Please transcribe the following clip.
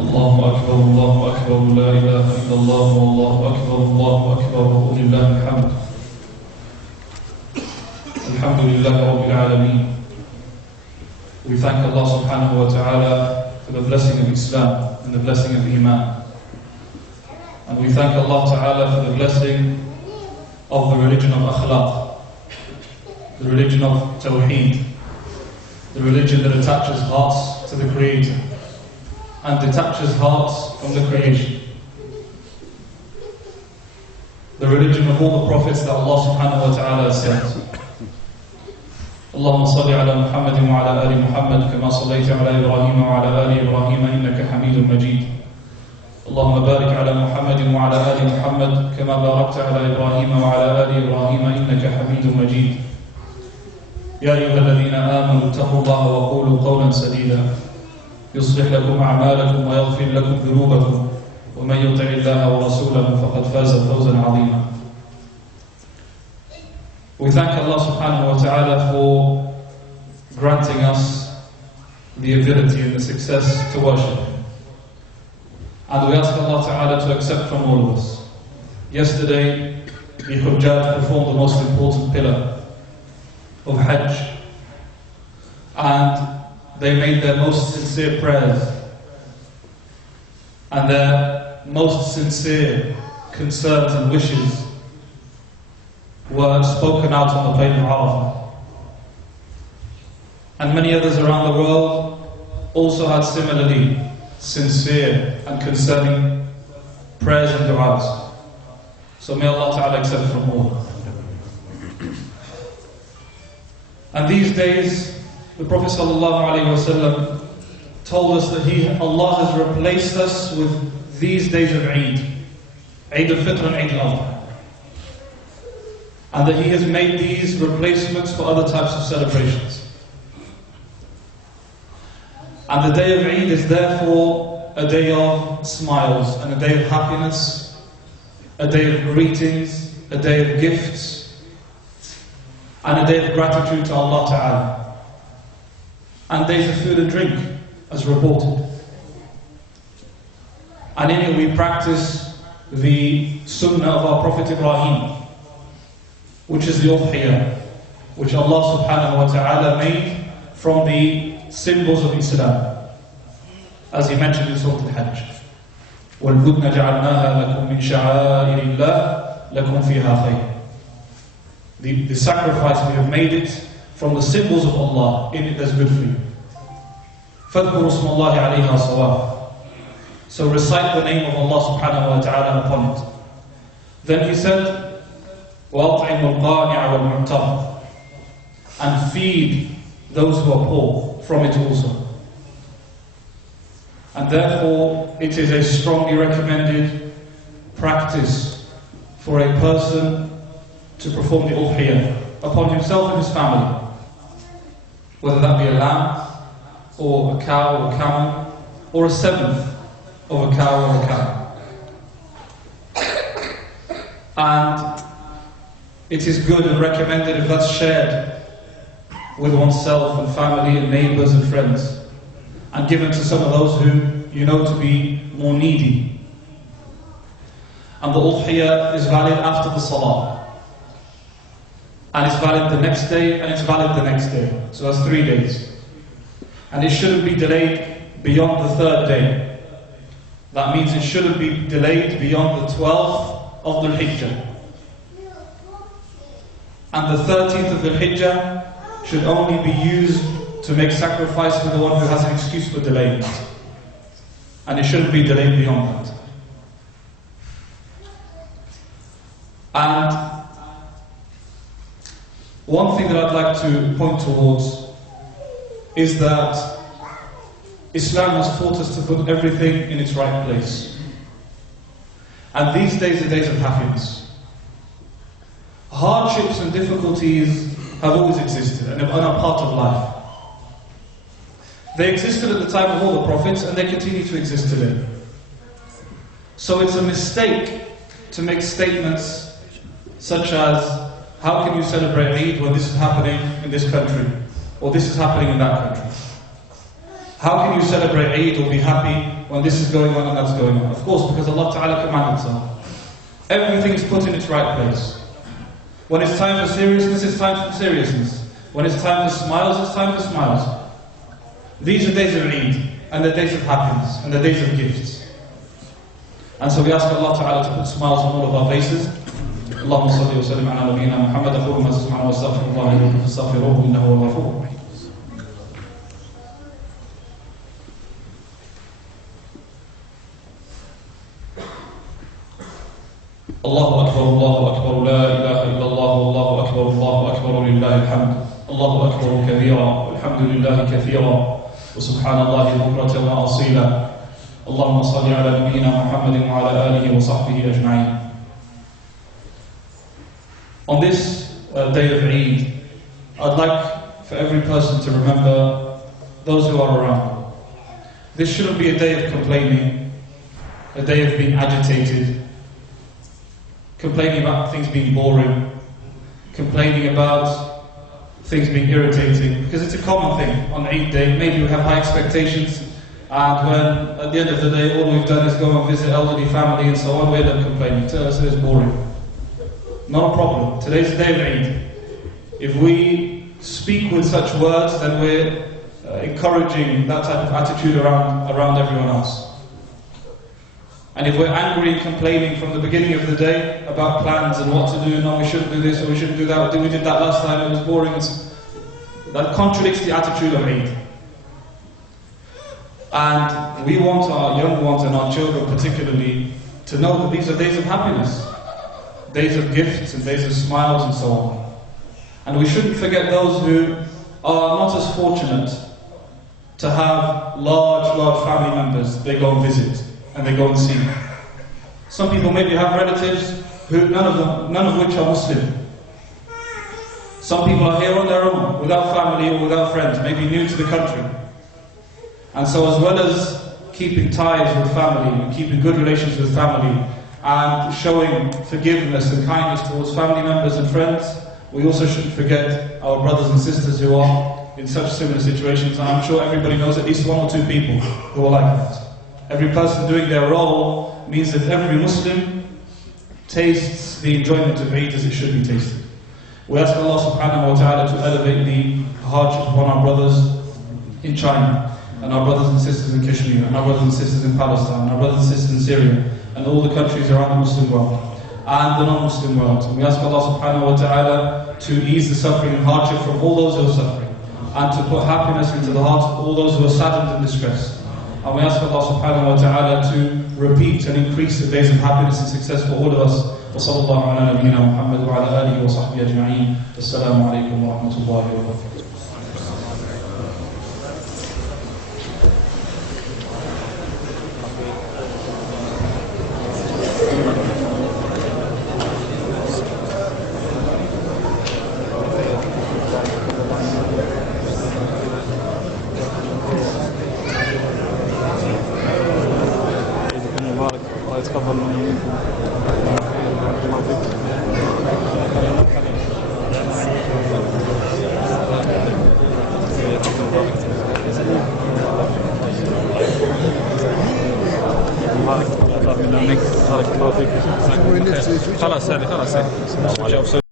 الله أكبر لا إله إلا الله والله أكبر ولله الحمد. الحمد لله رب العالمين. We thank Allah subhanahu wa ta'ala for the blessing of Islam and the blessing of Iman. And we thank Allah ta'ala for the blessing of the religion of akhlaq, the religion of tawheed, the religion that attaches hearts to the Creator and detaches hearts from the creation. The religion of all the prophets that Allah subhanahu wa ta'ala has sent. اللهم صل على محمد وعلى آل محمد كما صليت على إبراهيم وعلى آل إبراهيم إنك حميد مجيد. اللهم بارك على محمد وعلى آل محمد كما باركت على إبراهيم وعلى آل إبراهيم إنك حميد مجيد. يا أيها الذين آمنوا اتقوا الله وقولوا قولا سديدا يصلح لكم أعمالكم ويغفر لكم ذنوبكم ومن يطع الله ورسوله فقد فاز فوزا عظيما. We thank Allah subhanahu wa ta'ala for granting us the ability and the success to worship Him. And we ask Allah ta'ala to accept from all of us. Yesterday, the Hujjaj performed the most important pillar of Hajj. And they made their most sincere prayers. And their most sincere concerns and wishes were spoken out on the plain of Arafah. And many others around the world also had similarly sincere and concerning prayers and du'as. So may Allah Ta'ala accept from all. And these days, the Prophet ﷺ told us that Allah has replaced us with these days of Eid, Eid al-Fitr and Eid al-Adha. And that He has made these replacements for other types of celebrations. And the day of Eid is therefore a day of smiles and a day of happiness, a day of greetings, a day of gifts, and a day of gratitude to Allah Ta'ala. And days of food and drink, as reported. And in it we practice the sunnah of our Prophet Ibrahim, which is the Udhiyah, which Allah subhanahu wa ta'ala made from the symbols of Islam, as He mentioned in Surah Al-Hajj. وَالْبُدْنَ جَعَلْنَاهَا لَكُمْ مِنْ شَعَائِرِ اللَّهِ لَكُمْ فِيهَا خَيْرٌ. The sacrifice, we have made it from the symbols of Allah, in it there's good for you. فَاذْكُرُوا اسْمَ اللَّهِ عَلَيْهَا صَوَافًا. So recite the name of Allah subhanahu wa ta'ala upon it. Then He said, وَأَطْعِمُوا الْقَانِعَ وَالْمُعْتَرَ. And feed those who are poor from it also. And therefore, it is a strongly recommended practice for a person to perform the udhiyah upon himself and his family. Whether that be a lamb, or a cow, or a camel, or a seventh of a cow or a cow. And it is good and recommended if that's shared with oneself and family and neighbours and friends, and given to some of those who you know to be more needy. And the udhiyah is valid after the salah, and it's valid the next day, and it's valid the next day. So that's 3 days. And it shouldn't be delayed beyond the 3rd day. That means it shouldn't be delayed beyond the 12th of the Hijjah. And the 13th of the Hijjah should only be used to make sacrifice for the one who has an excuse for delaying it. And it shouldn't be delayed beyond that. And one thing that I'd like to point towards is that Islam has taught us to put everything in its right place. And these days are days of happiness. Hardships and difficulties have always existed and are part of life. They existed at the time of all the prophets and they continue to exist today. So it's a mistake to make statements such as, how can you celebrate Eid when this is happening in this country? Or this is happening in that country? How can you celebrate Eid or be happy when this is going on and that's going on? Of course, because Allah Ta'ala commanded so. Everything is put in its right place. When it's time for seriousness, it's time for seriousness. When it's time for smiles, it's time for smiles. These are days of Eid, and the days of happiness, and the days of gifts. And so we ask Allah Ta'ala to put smiles on all of our faces. Allahumma salli wa sallim ala nabiyyina Muhammad aqulu ma tasma'un wa astaghfirullah lakum fastaghfiruhu innahu huwal ghafurur rahim. الله أكبر لا إله إلا الله والله أكبر لله الحمد الله أكبر كبيرا والحمد لله كثيرا وسبحان الله بكرة وأصيلا اللهم صل على نبينا محمد وعلى آله وصحبه أجمعين. On this day of Eid, I'd like for every person to remember those who are around. This shouldn't be a day of complaining, a day of being agitated, complaining about things being boring, complaining about things being irritating, because it's a common thing on Eid day. Maybe we have high expectations, and when at the end of the day all we've done is go and visit elderly family and so on, we end up complaining. So it's boring. Not a problem. Today's the day of Eid. If we speak with such words, then we're encouraging that type of attitude around everyone else. And if we're angry and complaining from the beginning of the day about plans and what to do, no, we shouldn't do this or we shouldn't do that, we did that last time, it was boring, that contradicts the attitude of Eid. And we want our young ones and our children particularly to know that these are days of happiness, days of gifts and days of smiles and so on. And we shouldn't forget those who are not as fortunate to have large family members they go and visit and they go and see. Some people maybe have relatives who none of which are Muslim. Some people are here on their own, without family or without friends, maybe new to the country. And so as well as keeping ties with family and keeping good relations with family and showing forgiveness and kindness towards family members and friends, we also shouldn't forget our brothers and sisters who are in such similar situations. And I'm sure everybody knows at least one or two people who are like that. Every person doing their role means that every Muslim tastes the enjoyment of Eid as it should be tasted. We ask Allah subhanahu wa ta'ala to elevate the hardship upon our brothers in China, and our brothers and sisters in Kashmir, and our brothers and sisters in Palestine, and our brothers and sisters in Syria, and all the countries around the Muslim world, and the non-Muslim world. And we ask Allah subhanahu wa ta'ala to ease the suffering and hardship from all those who are suffering, and to put happiness into the hearts of all those who are saddened and distressed. And we ask Allah subhanahu wa ta'ala to repeat and increase the days of happiness and success for all of us. وصلى الله على نبينا محمد وعلى آله وصحبه أجمعين. السلام عليكم ورحمة الله وبركاته. يتقبل منكم بارك الله فيك. خلاص هذه خلاص